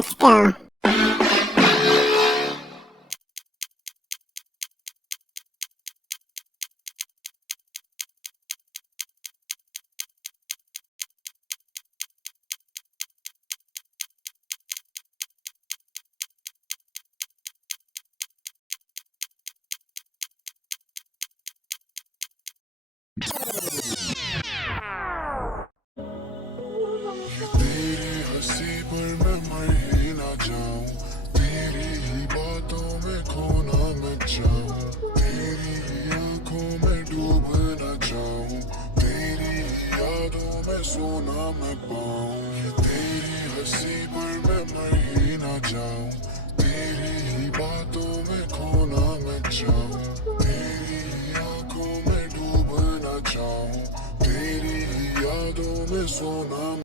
Let's go. तेरी हंसी पर मैं मर ही ना जाऊं, तेरी ही बातों में खोना मैं चाहूं, तेरी ही आंखों में डूब ना जाऊं, तेरी ही यादों में सोना मैं पाऊं। तेरी हंसी पर मैं मर ही ना जाऊं, तेरी ही बातों में खोना मैं चाहूं, तेरी ही आंखों में डूब ना जाऊं, तेरी ही यादों में सोना